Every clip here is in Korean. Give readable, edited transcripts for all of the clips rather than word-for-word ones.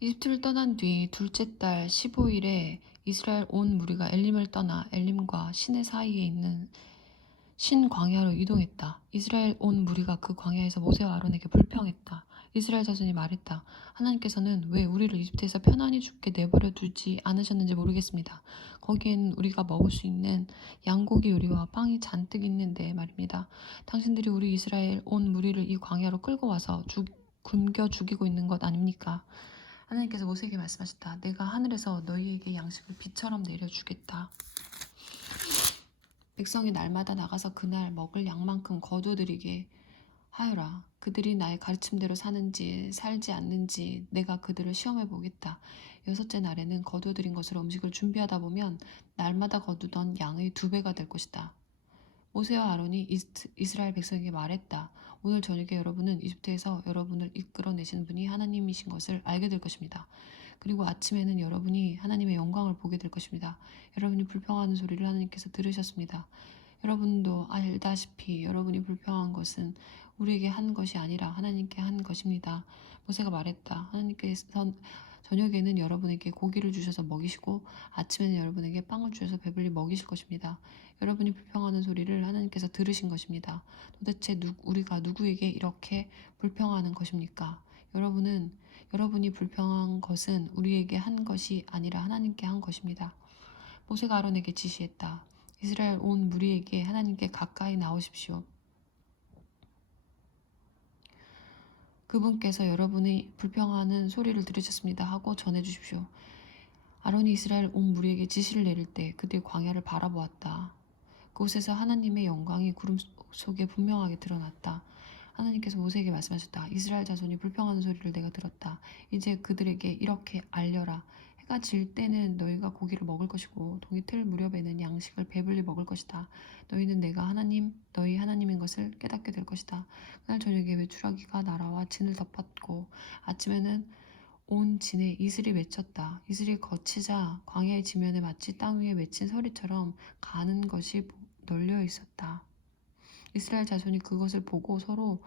이집트를 떠난 뒤 둘째 달 15일에 이스라엘 온 무리가 엘림을 떠나 엘림과 시내 사이에 있는 신 광야로 이동했다. 이스라엘 온 무리가 그 광야에서 모세와 아론에게 불평했다. 이스라엘 자손이 말했다. 하나님께서는 왜 우리를 이집트에서 편안히 죽게 내버려 두지 않으셨는지 모르겠습니다. 거기에는 우리가 먹을 수 있는 양고기 요리와 빵이 잔뜩 있는데 말입니다. 당신들이 우리 이스라엘 온 무리를 이 광야로 끌고 와서 굶겨 죽이고 있는 것 아닙니까? 하나님께서 모세에게 말씀하셨다. 내가 하늘에서 너희에게 양식을 비처럼 내려주겠다. 백성이 날마다 나가서 그날 먹을 양만큼 거두어들이게 하여라. 그들이 나의 가르침대로 사는지 살지 않는지 내가 그들을 시험해 보겠다. 여섯째 날에는 거두어들인 것으로 음식을 준비하다 보면 날마다 거두던 양의 2배가 될 것이다. 모세와 아론이 이스라엘 백성에게 말했다. 오늘 저녁에 여러분은 이집트에서 여러분을 이끌어내신 분이 하나님이신 것을 알게 될 것입니다. 그리고 아침에는 여러분이 하나님의 영광을 보게 될 것입니다. 여러분이 불평하는 소리를 하나님께서 들으셨습니다. 여러분도 알다시피 여러분이 불평한 것은 우리에게 한 것이 아니라 하나님께 한 것입니다. 모세가 말했다. 하나님께서 저녁에는 여러분에게 고기를 주셔서 먹이시고 아침에는 여러분에게 빵을 주셔서 배불리 먹이실 것입니다. 여러분이 불평하는 소리를 하나님께서 들으신 것입니다. 도대체 우리가 누구에게 이렇게 불평하는 것입니까? 여러분이 불평한 것은 우리에게 한 것이 아니라 하나님께 한 것입니다. 모세가 아론에게 지시했다. 이스라엘 온 무리에게 하나님께 가까이 나오십시오. 그분께서 여러분이 불평하는 소리를 들으셨습니다 하고 전해주십시오. 아론이 이스라엘 온 무리에게 지시를 내릴 때 그들이 광야를 바라보았다. 그곳에서 하나님의 영광이 구름 속에 분명하게 드러났다. 하나님께서 모세에게 말씀하셨다. 이스라엘 자손이 불평하는 소리를 내가 들었다. 이제 그들에게 이렇게 알려라. 해가 질 때는 너희가 고기를 먹을 것이고 동이 틀 무렵에는 양식을 배불리 먹을 것이다. 너희는 내가 하나님, 너희 하나님인 것을 깨닫게 될 것이다. 그날 저녁에 외출하기가 날아와 진을 덮었고 아침에는 온 진에 이슬이 맺혔다. 이슬이 거치자 광야의 지면에 마치 땅 위에 맺힌 서리처럼 가는 것이 널려 있었다. 이스라엘 자손이 그것을 보고 서로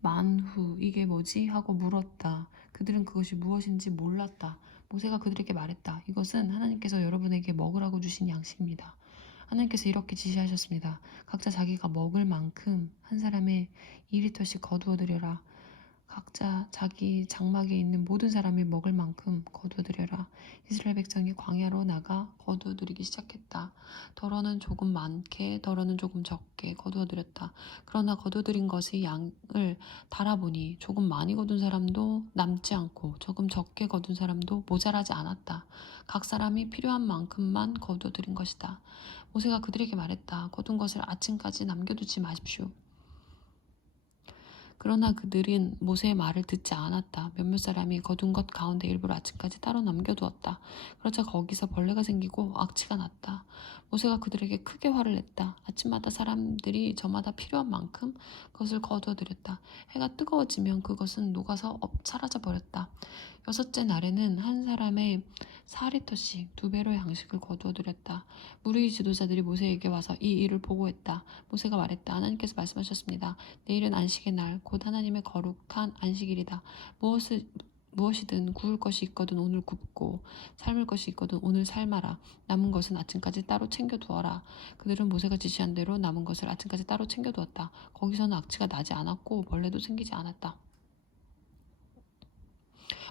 만후 이게 뭐지? 하고 물었다. 그들은 그것이 무엇인지 몰랐다. 모세가 그들에게 말했다. 이것은 하나님께서 여러분에게 먹으라고 주신 양식입니다. 하나님께서 이렇게 지시하셨습니다. 각자 자기가 먹을 만큼 한 사람의 2리터씩 거두어 드려라. 각자 자기 장막에 있는 모든 사람이 먹을 만큼 거두어들여라. 이스라엘 백성이 광야로 나가 거두어들이기 시작했다. 덜어는 조금 많게, 덜어는 조금 적게 거두어들였다. 그러나 거두어들인 것의 양을 달아보니 조금 많이 거둔 사람도 남지 않고 조금 적게 거둔 사람도 모자라지 않았다. 각 사람이 필요한 만큼만 거두어들인 것이다. 모세가 그들에게 말했다. 거둔 것을 아침까지 남겨두지 마십시오. 그러나 그들은 모세의 말을 듣지 않았다. 몇몇 사람이 거둔 것 가운데 일부를 아침까지 따로 남겨두었다. 그러자 거기서 벌레가 생기고 악취가 났다. 모세가 그들에게 크게 화를 냈다. 아침마다 사람들이 저마다 필요한 만큼 그것을 거두어들였다. 해가 뜨거워지면 그것은 녹아서 사라져 버렸다. 여섯째 날에는 한 사람의 4리터씩 2배로 양식을 거두어들였다. 무리 지도자들이 모세에게 와서 이 일을 보고했다. 모세가 말했다. 하나님께서 말씀하셨습니다. 내일은 안식의 날, 곧 하나님의 거룩한 안식일이다. 무엇이든 구울 것이 있거든 오늘 굽고 삶을 것이 있거든 오늘 삶아라. 남은 것은 아침까지 따로 챙겨두어라. 그들은 모세가 지시한 대로 남은 것을 아침까지 따로 챙겨두었다. 거기서는 악취가 나지 않았고 벌레도 생기지 않았다.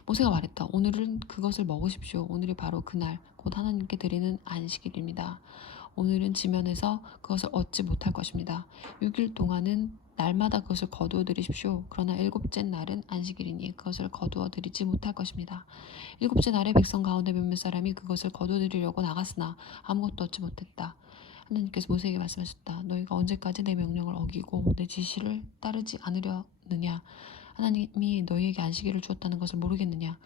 모세가 말했다. 오늘은 그것을 먹으십시오. 오늘이 바로 그날 곧 하나님께 드리는 안식일입니다. 오늘은 지면에서 그것을 얻지 못할 것입니다. 6일 동안은 날마다 그것을 거두어 드리십시오. 그러나 7째 날은 안식일이니 그것을 거두어 드리지 못할 것입니다. 7째 날에 백성 가운데 몇몇 사람이 그것을 거두어 드리려고 나갔으나 아무것도 얻지 못했다. 하나님께서 모세에게 말씀하셨다. 너희가 언제까지 내 명령을 어기고 내 지시를 따르지 않으려느냐. 하나님이 너희에게 안식일을 주었다는 것을 모르겠느냐.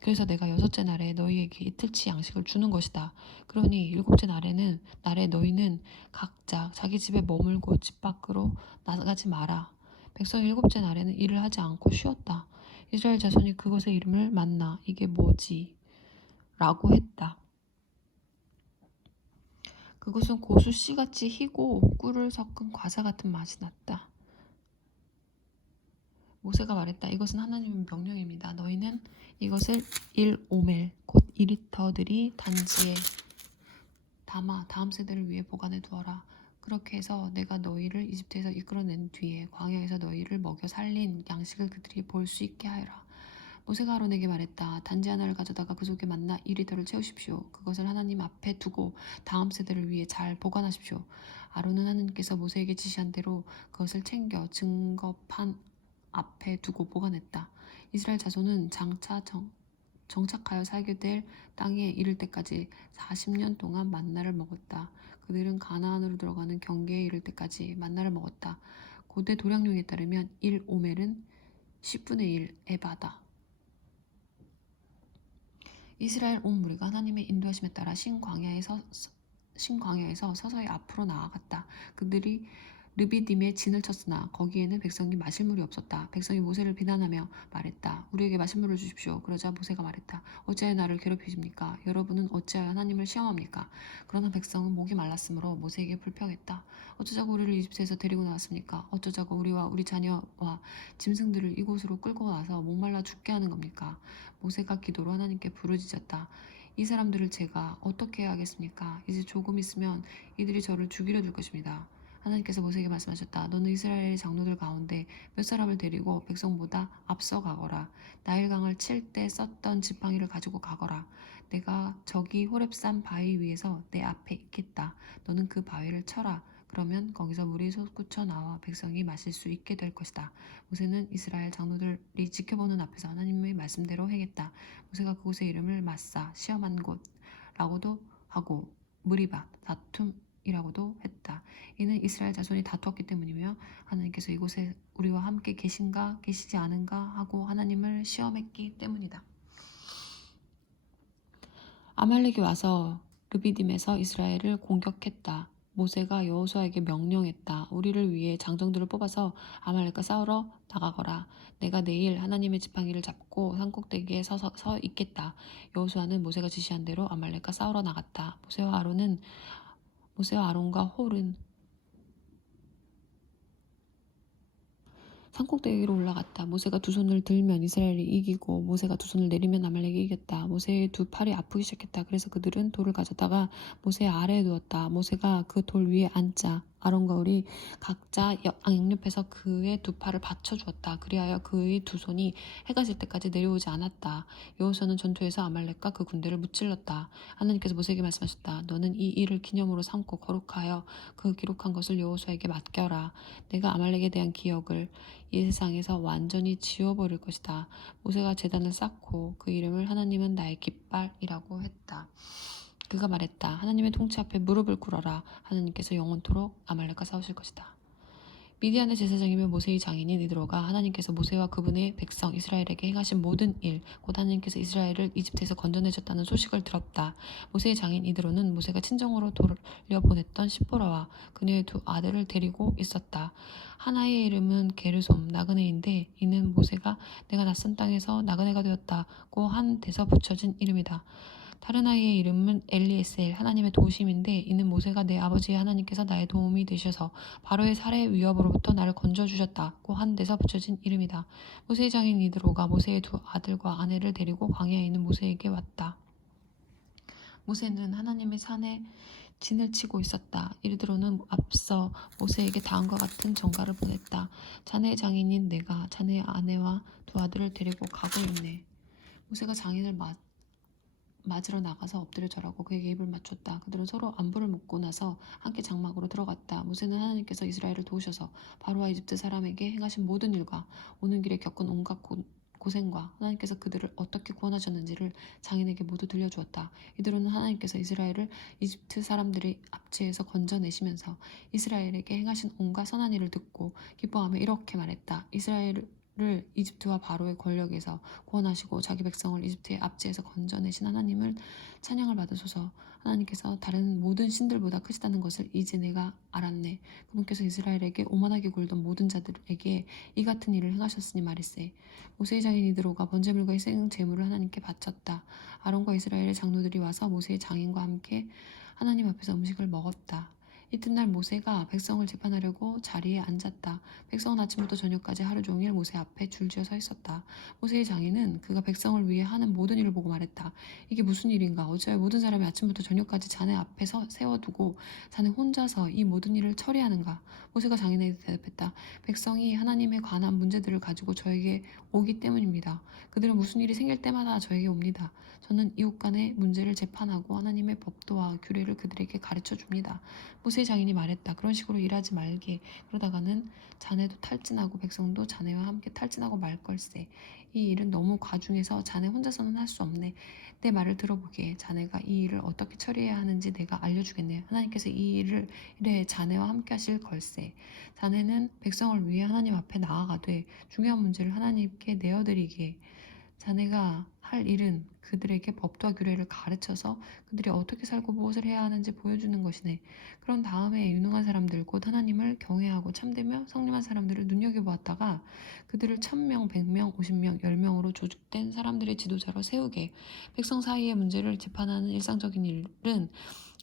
그래서 내가 6째 날에 너희에게 이틀치 양식을 주는 것이다. 그러니 7째 날에 너희는 각자 자기 집에 머물고 집 밖으로 나가지 마라. 백성이 7째 날에는 일을 하지 않고 쉬었다. 이스라엘 자손이 그것의 이름을 만나 이게 뭐지? 라고 했다. 그것은 고수 씨같이 희고 꿀을 섞은 과자 같은 맛이 났다. 모세가 말했다. 이것은 하나님의 명령입니다. 너희는 이것을 1오멜 곧 2리터들이 단지에 담아 다음 세대를 위해 보관해 두어라. 그렇게 해서 내가 너희를 이집트에서 이끌어낸 뒤에 광야에서 너희를 먹여 살린 양식을 그들이 볼 수 있게 하여라. 모세가 아론에게 말했다. 단지 하나를 가져다가 그 속에 만나 2리터를 채우십시오. 그것을 하나님 앞에 두고 다음 세대를 위해 잘 보관하십시오. 아론은 하나님께서 모세에게 지시한 대로 그것을 챙겨 증거판 앞에 두고 보관했다. 이스라엘 자손은 정착하여 살게 될 땅에 이를 때까지 40년 동안 만나를 먹었다. 그들은 가나안으로 들어가는 경계에 이를 때까지 만나를 먹었다. 고대 도량령에 따르면 1오멜은 10분의 1 에바다. 이스라엘 온 무리가 하나님의 인도하심에 따라 신광야에서 서서히 앞으로 나아갔다. 그들이 르비딤에 진을 쳤으나 거기에는 백성이 마실 물이 없었다. 백성이 모세를 비난하며 말했다. 우리에게 마실 물을 주십시오. 그러자 모세가 말했다. 어찌하여 나를 괴롭히십니까? 여러분은 어찌하여 하나님을 시험합니까? 그러나 백성은 목이 말랐으므로 모세에게 불평했다. 어쩌자고 우리를 이집트에서 데리고 나왔습니까? 어쩌자고 우리와 우리 자녀와 짐승들을 이곳으로 끌고 와서 목말라 죽게 하는 겁니까? 모세가 기도로 하나님께 부르짖었다. 이 사람들을 제가 어떻게 해야 하겠습니까? 이제 조금 있으면 이들이 저를 죽이려 들 것입니다. 하나님께서 모세에게 말씀하셨다. 너는 이스라엘 장로들 가운데 몇 사람을 데리고 백성보다 앞서 가거라. 나일강을 칠 때 썼던 지팡이를 가지고 가거라. 내가 저기 호렙산 바위 위에서 내 앞에 있겠다. 너는 그 바위를 쳐라. 그러면 거기서 물이 솟구쳐 나와 백성이 마실 수 있게 될 것이다. 모세는 이스라엘 장로들이 지켜보는 앞에서 하나님의 말씀대로 행했다. 모세가 그곳의 이름을 마사, 시험한 곳라고도 하고 무리바, 다툼이라고도 했다. 이는 이스라엘 자손이 다투었기 때문이며 하나님께서 이곳에 우리와 함께 계신가 계시지 않은가 하고 하나님을 시험했기 때문이다. 아말렉이 와서 르비딤에서 이스라엘을 공격했다. 모세가 여호수아에게 명령했다. 우리를 위해 장정들을 뽑아서 아말렉과 싸우러 나가거라. 내가 내일 하나님의 지팡이를 잡고 산꼭대기에 서 있겠다. 여호수아는 모세가 지시한 대로 아말렉과 싸우러 나갔다. 모세와 아론과 홀은 산꼭대기로 올라갔다. 모세가 두 손을 들면 이스라엘이 이기고 모세가 두 손을 내리면 아말렉이 이겼다. 모세의 두 팔이 아프기 시작했다. 그래서 그들은 돌을 가져다가 모세의 아래에 두었다. 모세가 그 돌 위에 앉자 아론과 홀이 각자 양옆에서 그의 두 팔을 받쳐주었다. 그리하여 그의 두 손이 해가 질 때까지 내려오지 않았다. 여호수아는 전투에서 아말렉과 그 군대를 무찔렀다. 하나님께서 모세에게 말씀하셨다. 너는 이 일을 기념으로 삼고 거룩하여 그 기록한 것을 여호수아에게 맡겨라. 내가 아말렉에 대한 기억을 이 세상에서 완전히 지워버릴 것이다. 모세가 제단을 쌓고 그 이름을 하나님은 나의 깃발이라고 했다. 그가 말했다. 하나님의 통치 앞에 무릎을 꿇어라. 하나님께서 영원토록 아말렉과 싸우실 것이다. 미디안의 제사장이며 모세의 장인인 이드로가 하나님께서 모세와 그분의 백성 이스라엘에게 행하신 모든 일, 곧 하나님께서 이스라엘을 이집트에서 건져내셨다는 소식을 들었다. 모세의 장인 이드로는 모세가 친정으로 돌려보냈던 십보라와 그녀의 두 아들을 데리고 있었다. 하나의 이름은 게르솜, 나그네인데 이는 모세가 내가 낯선 땅에서 나그네가 되었다고 한 데서 붙여진 이름이다. 다른 아이의 이름은 엘리에셀, 하나님의 도우심인데 이는 모세가 내 아버지의 하나님께서 나의 도움이 되셔서 바로의 살해 위협으로부터 나를 건져주셨다고 한 데서 붙여진 이름이다. 모세의 장인 이드로가 모세의 두 아들과 아내를 데리고 광야에 있는 모세에게 왔다. 모세는 하나님의 산에 진을 치고 있었다. 이드로는 앞서 모세에게 다음과 같은 전가를 보냈다. 자네의 장인인 내가 자네의 아내와 두 아들을 데리고 가고 있네. 모세가 장인을 맞으러 나가서 엎드려 절하고 그에게 입을 맞췄다. 그들은 서로 안부를 묻고 나서 함께 장막으로 들어갔다. 모세는 하나님께서 이스라엘을 도우셔서 바로와 이집트 사람에게 행하신 모든 일과 오는 길에 겪은 온갖 고생과 하나님께서 그들을 어떻게 구원하셨는지를 장인에게 모두 들려주었다. 이들은 하나님께서 이스라엘을 이집트 사람들의 압제에서 건져내시면서 이스라엘에게 행하신 온갖 선한 일을 듣고 기뻐하며 이렇게 말했다. 이스라엘을 이집트와 바로의 권력에서 구원하시고 자기 백성을 이집트의 압제에서 건져내신 하나님을 찬양을 받으소서. 하나님께서 다른 모든 신들보다 크시다는 것을 이제 내가 알았네. 그분께서 이스라엘에게 오만하게 굴던 모든 자들에게 이 같은 일을 행하셨으니 말일세. 모세의 장인 이드로가 번제물과 희생 제물을 하나님께 바쳤다. 아론과 이스라엘의 장로들이 와서 모세의 장인과 함께 하나님 앞에서 음식을 먹었다. 이튿날 모세가 백성을 재판하려고 자리에 앉았다. 백성은 아침부터 저녁까지 하루 종일 모세 앞에 줄지어 서 있었다. 모세의 장인은 그가 백성을 위해 하는 모든 일을 보고 말했다. 이게 무슨 일인가? 어찌하여 모든 사람이 아침부터 저녁까지 자네 앞에 세워두고 자네 혼자서 이 모든 일을 처리하는가? 모세가 장인에게 대답했다. 백성이 하나님에 관한 문제들을 가지고 저에게 오기 때문입니다. 그들은 무슨 일이 생길 때마다 저에게 옵니다. 저는 이웃 간의 문제를 재판하고 하나님의 법도와 규례를 그들에게 가르쳐 줍니다. 모세의 장인이 말했다. 그런 식으로 일하지 말게. 그러다가는 자네도 탈진하고 백성도 자네와 함께 탈진하고 말 걸세. 이 일은 너무 과중해서 자네 혼자서는 할 수 없네. 내 말을 들어보게. 자네가 이 일을 어떻게 처리해야 하는지 내가 알려주겠네. 하나님께서 이 일에 자네와 함께 하실 걸세. 자네는 백성을 위해 하나님 앞에 나아가되 중요한 문제를 하나님께 내어드리게. 자네가 할 일은 그들에게 법도와 규례를 가르쳐서 그들이 어떻게 살고 무엇을 해야 하는지 보여주는 것이네. 그런 다음에 유능한 사람들 곧 하나님을 경외하고 참되며 성림한 사람들을 눈여겨보았다가 그들을 1000명, 100명, 50명, 10명으로 조직된 사람들의 지도자로 세우게. 백성 사이의 문제를 재판하는 일상적인 일은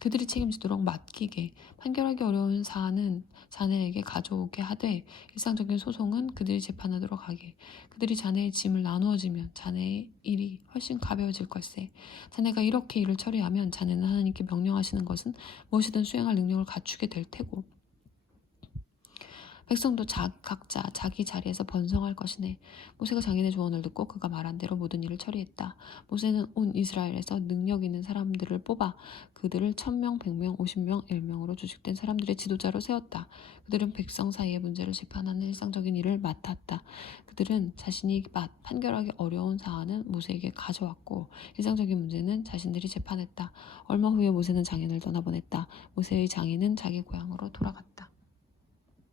그들이 책임지도록 맡기게. 판결하기 어려운 사안은 자네에게 가져오게 하되 일상적인 소송은 그들이 재판하도록 하게. 그들이 자네의 짐을 나누어지면 자네의 일이 훨씬 가벼워질 걸세. 자네가 이렇게 일을 처리하면 자네는 하나님께 명령하시는 것은 무엇이든 수행할 능력을 갖추게 될 테고 백성도 각자 자기 자리에서 번성할 것이네. 모세가 장인의 조언을 듣고 그가 말한 대로 모든 일을 처리했다. 모세는 온 이스라엘에서 능력 있는 사람들을 뽑아 그들을 1000명, 100명, 50명, 10명으로 조직된 사람들의 지도자로 세웠다. 그들은 백성 사이의 문제를 재판하는 일상적인 일을 맡았다. 그들은 자신이 판결하기 어려운 사안은 모세에게 가져왔고 일상적인 문제는 자신들이 재판했다. 얼마 후에 모세는 장인을 떠나보냈다. 모세의 장인은 자기 고향으로 돌아갔다.